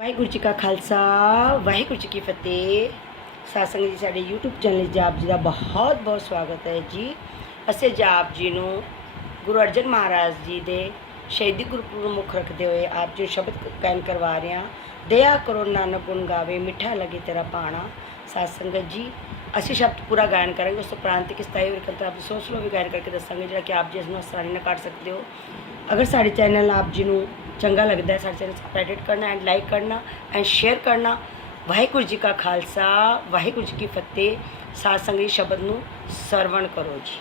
ਵਾਹਿਗੁਰੂ ਜੀ ਕਾ ਖਾਲਸਾ, ਵਾਹਿਗੁਰੂ ਜੀ ਕੀ ਫਤਿਹ। ਸਾਸੰਗ ਜੀ, ਸਾਡੇ YouTube ਚੈਨਲ ਜਾਪ ਜੀ ਦਾ ਬਹੁਤ ਬਹੁਤ ਸਵਾਗਤ ਹੈ ਜੀ। ਅਸੀਂ ਜਾਪ ਜੀ ਨੂੰ ਗੁਰੂ ਅਰਜਨ ਮਹਾਰਾਜ ਜੀ ਦੇ ਸ਼ਹੀਦੀ ਗੁਰਪੁਰਬ ਨੂੰ ਮੁੱਖ ਰੱਖਦੇ ਹੋਏ ਆਪ ਜੀ ਨੂੰ ਸ਼ਬਦ ਗਾਇਨ ਕਰਵਾ ਰਹੇ ਹਾਂ। ਦਇਆ ਕਰੋ ਨਾਨਕ ਗੁਣ ਗਾਵੇ, ਮਿੱਠਾ ਲੱਗੇ ਤੇਰਾ ਪਾਣਾ। ਸਾਧ ਜੀ, ਅਸੀਂ ਸ਼ਬਦ ਪੂਰਾ ਗਾਇਨ ਕਰਾਂਗੇ, ਉਸ ਤੋਂ ਪ੍ਰਾਂਤ ਇੱਕ ਸਤਾਈ ਵਿਕਲਪ ਆਪ ਸੋ ਸਲੋ ਵੀ ਗਾਇਨ ਕਰਕੇ ਦੱਸਾਂਗੇ, ਜਿਹੜਾ ਕਿ ਆਪ ਜੀ ਇਸ ਨੂੰ ਆਸਾਨੀ ਨਾਲ ਕੱਢ ਸਕਦੇ ਹੋ। ਅਗਰ ਸਾਡੇ ਚੈਨਲ ਆਪ ਜੀ ਨੂੰ ਚੰਗਾ ਲੱਗਦਾ ਹੈ ਸਾਡੇ ਚੈਨਲ ਸਬਸਕ੍ਰਾਈਬ ਕਰਨਾ ਐਂਡ ਲਾਈਕ ਕਰਨਾ ਐਂਡ ਸ਼ੇਅਰ ਕਰਨਾ। ਵਾਹਿਗੁਰੂ ਜੀ ਕਾ ਖਾਲਸਾ, ਵਾਹਿਗੁਰੂ ਜੀ ਕੀ ਫਤਿਹ। ਸਾਧ ਸੰਗਤ ਸ਼ਬਦ ਨੂੰ ਸਰਵਣ ਕਰੋ ਜੀ।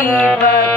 ਤੇਰੀ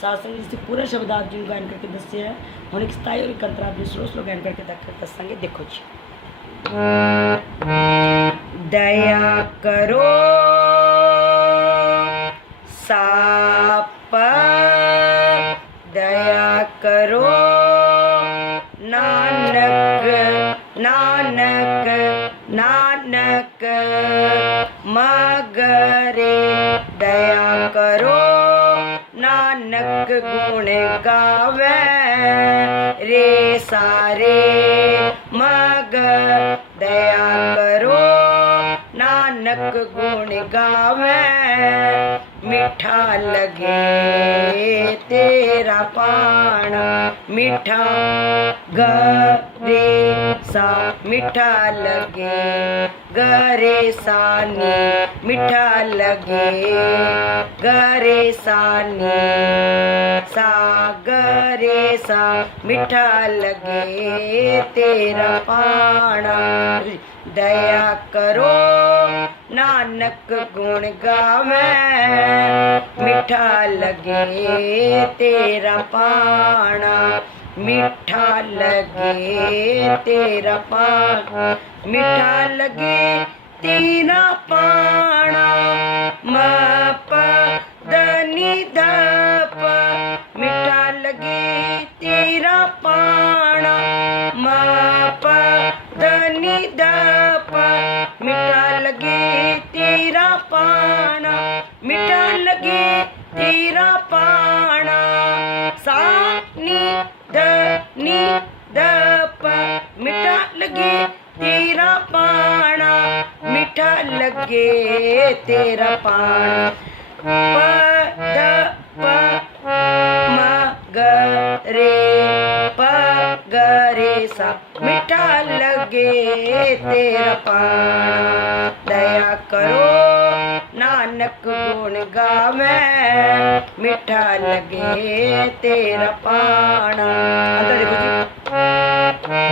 ਫਤਿਹ ਸਾਸੰਗ ਜੀ ਪੂਰਾ ਸ਼ਬਦ ਜੀ ਨੂੰ ਗਾਇਨ ਕਰਕੇ ਦੱਸਿਆ ਹੈ। ਹੁਣ ਇੱਕ ਸਤਾਈ ਔਰ ਕੰਤਰਾ ਅੰਤਰਾ ਆਪ ਜੀ ਗਾਇਨ ਕਰਕੇ ਦੱਸਾਂਗੇ ਦੇਖੋ ਜੀ ਦਇਆ ਕਰੋ ਗੁਣ ਗਾਵੇ ਮਿੱਠਾ ਲਗੇ ਤੇਰਾ ਪਾਣਾ। ਮਿੱਠਾ ਗਰੇ ਸਾ ਮਿੱਠਾ ਲਗੇ ਗਰੇ ਸਾਨੀ, ਮਿੱਠਾ ਲਗੇ। ਗਰੇ ਸਾਨੀ, ਸਾਗਰੇ ਸਾ, ਮਿੱਠਾ ਲਗੇ। ਤੇਰਾ ਪਾਣਾ ਦਇਆ ਕਰੋ, ਨਾਨਕ ਗੁਣ ਗਾਵੇ। ਮਿੱਠਾ ਲਗੇ, ਤੇਰਾ ਪਾਣਾ ਮਿੱਠਾ ਲਗੇ ਤੇਰਾ ਪਾਣਾ, ਮਿੱਠਾ ਲਗੇ ਤੇਰਾ ਪਾਣਾ। ਮਪ ਦਨੀ ਦਪ, ਮਿੱਠਾ ਲਗੇ ਤੇਰਾ ਪਾਣਾ। ਮਪ ਦਨੀ ਦਪ, ਮਿੱਠਾ ਲਗੇ ਤੇਰਾ ਪਾਣਾ। ਮਿੱਠਾ ਲਗੇ ਤੇਰਾ ਪਾਣਾ। ਸਾ ਨੀ ਦ ਨੀ ਮਿੱਠਾ ਲਗੇ ਤੇਰਾ ਪਾਣਾ, ਮਿੱਠਾ ਲਗੇ ਤੇਰਾ ਪਾਣਾ। ਪ ਦ ਪ ਮ ਗ ਰੇ ਪ ਗ ਰੇ ਸਾ, ਮਿੱਠਾ ਲਗੇ ਤੇਰਾ ਪਾਣਾ। ਦਇਆ ਕਰੋ ਨਾਨਕ ਗੁਣ ਗਾਵੇ, ਮਿੱਠਾ ਲਗੇ ਤੇਰਾ ਪਾਣਾ। ਅੰਦਰ ਦੇਖੋ ਜੀ।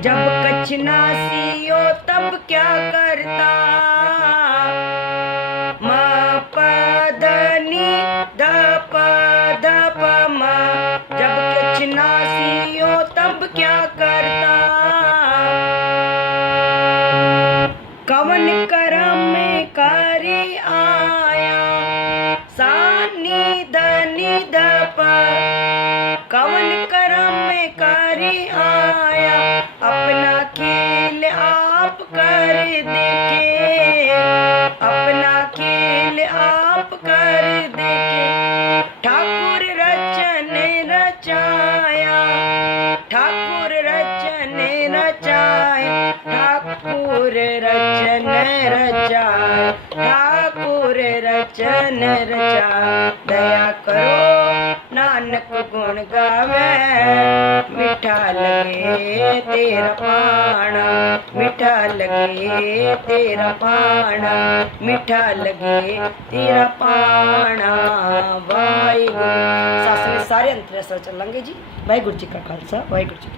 ਜਬ ਕਛਨਾ ਸੀਓ, ਤਬ ਕਿਆ ਕਰਤਾ? ਮਾ ਪਦਨੀ ਦ ਪਦ ਪਮਾ। ਜਬ ਕਛਨਾ ਸੀਓ, ਤਬ ਕਿਆ रचन रचाया ठाकुर रचन रचाया ठाकुर रचन रचा दया करो नानक गुण गावे मिठा लगे तेरा पाना मिठा लगे तेरा पाना मिठा लगे तेरा पाना ਵਾਹਿਗੁਰੂ ਸਾਸਰੇ ਸਾਰੇ ਅੰਤਰੇ ਸਰ ਚੱਲਾਂਗੇ ਜੀ ਵਾਹਿਗੁਰੂ ਜੀ ਕਾ ਖਾਲਸਾ ਵਾਹਿਗੁਰੂ ਜੀ ਕੀ ਫਤਿਹ